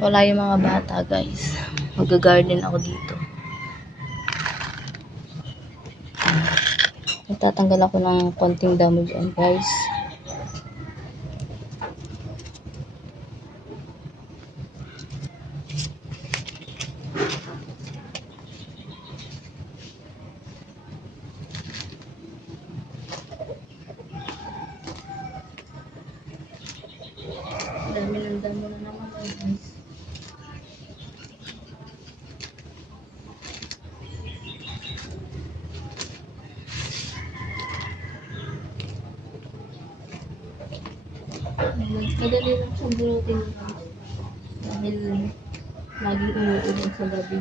Wala yung mga bata, guys. Mag-garden ako dito. Nagtatanggal ako ng konting damo dyan, guys. Dami ng damo na naman. Madali lang siyang bunutin. Dahil laging umuulan sa gabi.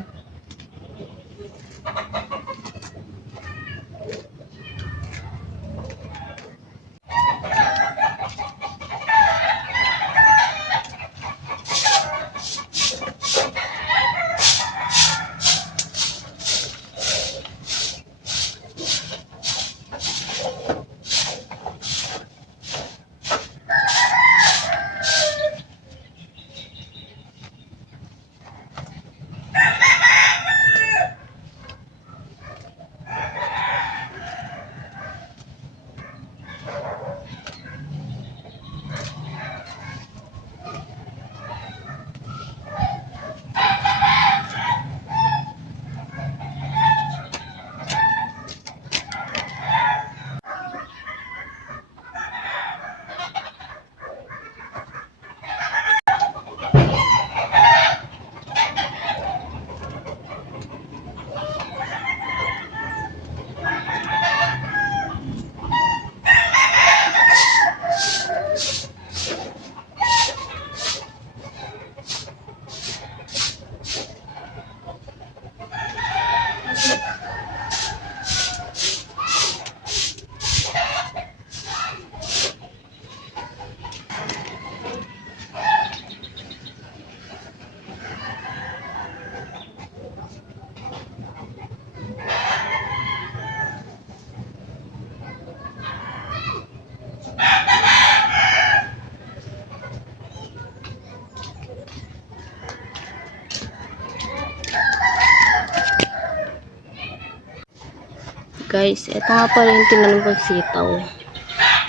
Guys, ito nga pala yung tinanim kong sitaw.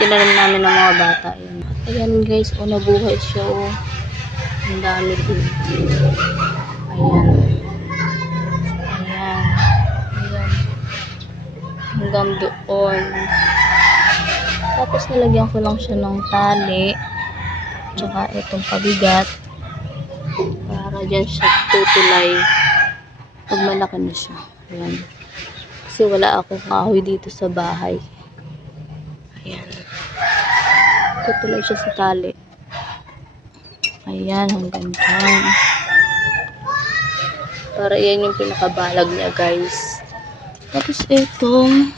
Tinanim namin ng mga bata yun. Ayan guys, o nabuhay siya o. Ang dami din. Ayan. Ayan. Ayan. Hanggang doon. Tapos nilagyan ko lang siya ng tali. Tsaka itong pabigat. Para dyan siya tutulay. Pag malaki na siya. Ayan. Kasi wala akong kahoy dito sa bahay. Ayan. Tutulay siya sa tali. Ayan, hanggang dyan. Para yan yung pinakabalag niya, guys. Tapos itong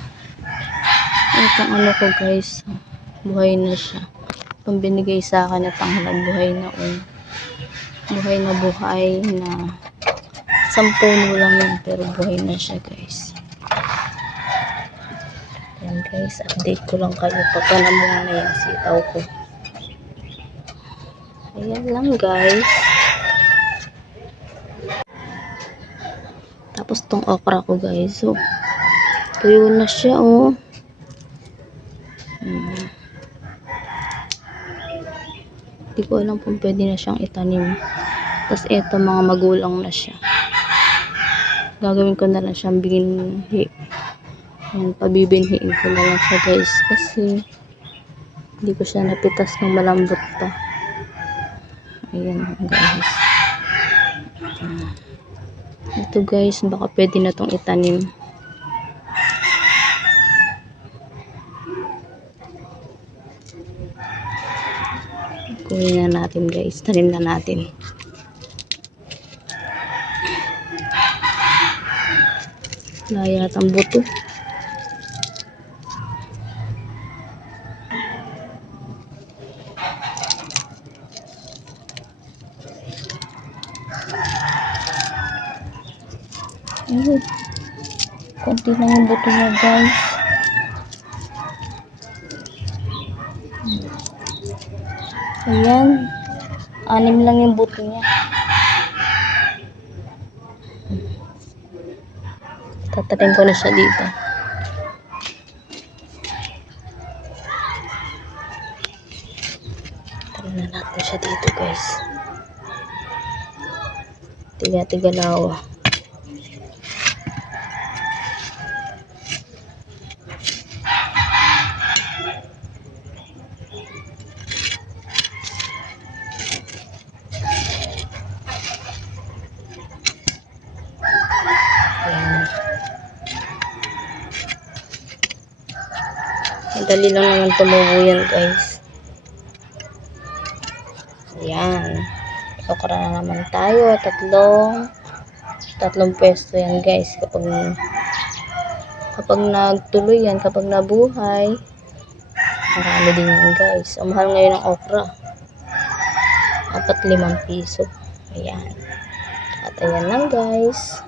itong ano ko, guys. Buhay na siya. Itong binigay sa akin na tanghalan buhay na um, buhay na buhay na sampuno lang yun, pero buhay na siya, guys. Ayan guys, update ko lang kayo. Papanamunga na yung sitaw ko. Ayan lang guys. Tapos tong okra ko guys. So, tuyo na siya oh. Hmm. Ko alam kung pwede na siyang itanim. Tapos eto mga magulang na siya. Gagawin ko na lang siyang binhi. Ayan, pabibinhiin ko na lang siya guys kasi hindi ko siya napitas ng malambot pa. Ayan guys. Ito guys, baka pwede na tong itanim. Kunin na natin guys, tanim na natin. Wala yatang buto. Ayun. Kunti lang yung buto niya, guys. Ayan. Anim lang yung buto niya. Tatatim ko na siya dito. Tatatim na natin siya dito, guys. Tiga-tiga lawa. Madali lang naman tumubo yan guys. Ayan. Okra na naman tayo. Tatlong tatlong pwesto yan guys. Kapag kapag nagtuloy yan, kapag nabuhay, marami din yan guys. Ang mahal ngayon ng okra. Apat limang piso. Ayan. At ayan lang guys.